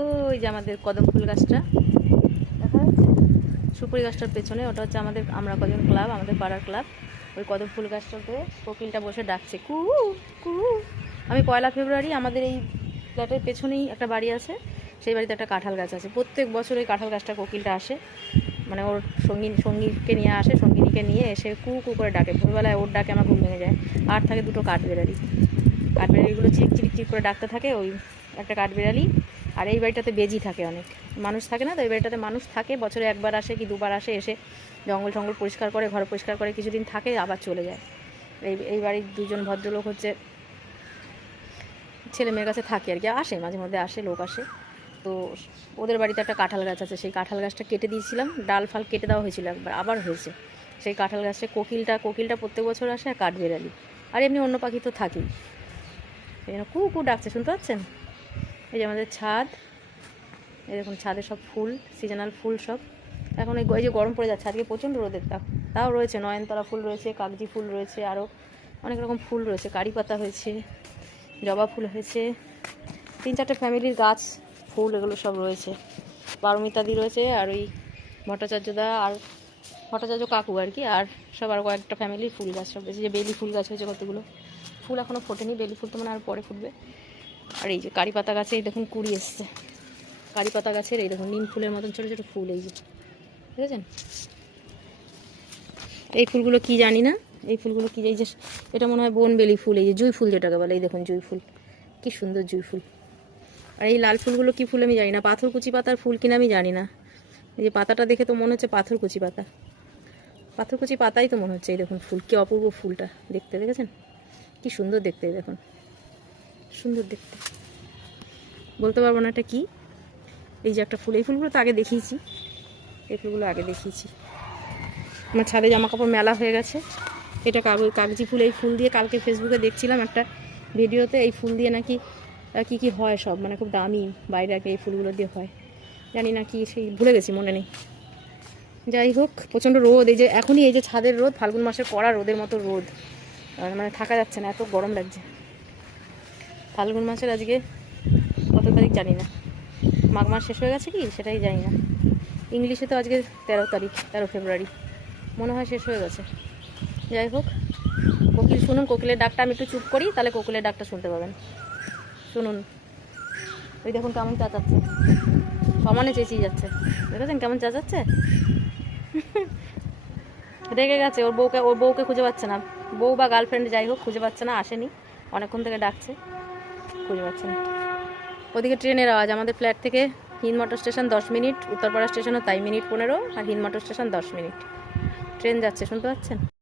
ওই যে আমাদের কদম ফুল গাছটা। দেখা যাচ্ছে? সুপুরি গাছটার পেছনে, ওটা হচ্ছে আমাদের, আমরা কজন ক্লাব, আমাদের পাড়ার ক্লাব। ওই কদম ফুল গাছটাতে কোকিলটা বসে ডাকছে, কু কু। আমি পয়লা ফেব্রুয়ারি, আমাদের এই ফ্ল্যাটের পেছনেই একটা বাড়ি আছে, সেই বাড়িতে একটা কাঁঠাল গাছ আছে। প্রত্যেক বছর ওই কাঁঠাল গাছটা কোকিলটা আসে মানে ওর সঙ্গী, সঙ্গীকে নিয়ে আসে, সঙ্গিনীকে নিয়ে এসে কু কু করে ডাকে। ভোরবেলায় ওর ডাকে আমার ঘুম ভেঙে যায়। আর থাকে দুটো কাঠবেড়ালি। কাঠবেড়ালিগুলো চিক চিক চিক করে ডাকতে থাকে, ওই একটা কাঠবেড়ালি আর এই বাড়িটাতে বেজি থাকে অনেক। মানুষ থাকে না তো, এই বাড়িটাতে মানুষ থাকে, বছরে একবার আসে কি দুবার আসে, এসে জঙ্গল টঙ্গল পরিষ্কার করে, ঘর পরিষ্কার করে, কিছুদিন থাকে, আবার চলে যায়। এই এই বাড়ির দুজন ভদ্রলোক হচ্ছে, ছেলে মেয়ের কাছে থাকে আর কি, আসে, মাঝে মধ্যে আসে, লোক আসে। তো ওদের বাড়িতে একটা কাঁঠাল গাছ আছে, সেই কাঁঠাল গাছটা কেটে দিয়েছিলাম, ডাল ফাল কেটে দেওয়া হয়েছিল একবার, আবার হয়েছে। সেই কাঁঠাল গাছটা কোকিলটা কোকিলটা প্রত্যেক বছর আসে আর কাঠবেড়ালি। আর এমনি অন্য পাখি তো থাকেই। এই জন্য কু কু ডাকছে, শুনতে পাচ্ছেন? এই যে আমাদের ছাদ। দেখুন, ছাদে সব ফুল সিজনাল ফুল সব। এখন এই যে গরম পড়ে যাচ্ছে, আজকে প্রচণ্ড রোদের তাপ তাও রয়েছে নয়নতলা ফুল রয়েছে, কাগজি ফুল রয়েছে আরও অনেক রকম ফুল রয়েছে, কারি পাতা হয়েছে, জবা ফুল হয়েছে, তিন চারটে ফ্যামিলির গাছ, ফুল এগুলো সব রয়েছে। পারমিতাদি রয়েছে, আর ওই ভট্টাচার্যদা আর ভট্টাচার্য কাকু আর কি, আর সব আর কয়েকটা ফ্যামিলির ফুল গাছ সব রয়েছে। যে বেলি ফুল গাছ হয়েছে কতগুলো। ফুল এখনও ফোটেনি, বেলি ফুল তো মানে আর পরে ফুটবে। আর এই যে কারি পাতা গাছে এই দেখুন কুড়ি এসছে। কারি পাতা গাছের এই দেখুন নিম ফুলের মতন ছোটো ছোটো ফুল এই যে। বুঝেছেন এই ফুলগুলো কি জানি না? এই ফুলগুলো কি এই যে, এটা মনে হয় বনবেলি ফুল, এই যে জুই ফুল যেটাকে বলে, এই দেখুন জুই ফুল। কি সুন্দর জুই ফুল। আর এই লাল ফুলগুলো কি ফুল আমি জানি না। পাথরকুচি পাতার ফুল কিনা আমি জানি না। এই যে পাতাটা দেখে তো মনে হচ্ছে পাথরকুচি পাতা। পাথরকুচি পাতাই তো মনে হচ্ছে এই দেখুন ফুল। কি অপূর্ব ফুলটা দেখতে, দেখেছেন? কি সুন্দর দেখতে, দেখুন। সুন্দর দেখতে। বলতে পারব না এটা কি। এই যে একটা ফুল, এই ফুলগুলো তো আগে দেখিয়েছি। এই ফুলগুলো আগে দেখিয়েছি। আমার ছাদে জামা কাপড় মেলা হয়ে গেছে। এটা কাগজ কাগজি ফুল, এই ফুল দিয়ে কালকে ফেসবুকে দেখছিলাম একটা ভিডিওতে, এই ফুল দিয়ে নাকি কি কি হয় সব। মানে খুব দামি, বাইরে আগে এই ফুলগুলো দিয়ে হয়। জানি না কি সেই, ভুলে গেছি, মনে নেই। যাই হোক, প্রচণ্ড রোদ। এই যে, এখনই এই যে ছাদের রোদ, ফাল্গুন মাসে কড়া রোদের মতো রোদ। মানে থাকা যাচ্ছে না, এত গরম লাগছে। ফাল্গুন মাসের আজকে কত তারিখ জানি না। মাঘ মাস শেষ হয়ে গেছে কি? সেটাই জানি না। ইংলিশে তো আজকে তেরো তারিখ, তেরো ফেব্রুয়ারি। মনে হয় শেষ হয়ে গেছে। যাই হোক, কোকিল, শুনুন, কোকিলের ডাকটা আমি একটু চুপ করি, তাহলে কোকিলের ডাকটা শুনতে পাবেন। শুনুন। ওই দেখুন কেমন চাচাচ্ছে। সমানে চেঁচিয়ে যাচ্ছে। দেখেছেন কেমন চাচাচ্ছে? রেগে গেছে, ওর বউকে ওর বউকে খুঁজে পাচ্ছে না। বউ বা গার্লফ্রেন্ড যাই হোক, খুঁজে পাচ্ছে না, আসেনি। অনেকক্ষণ থেকে ডাকছে। খুঁজে পাচ্ছেন ওদিকে ট্রেনের আওয়াজ, আমাদের ফ্ল্যাট থেকে হিন্দ মোটর স্টেশন দশ মিনিট, উত্তরপাড়া স্টেশনও তাই মিনিট পনেরো, আর হিন্দ মোটর স্টেশন দশ মিনিট। ট্রেন যাচ্ছে, শুনতে পাচ্ছেন?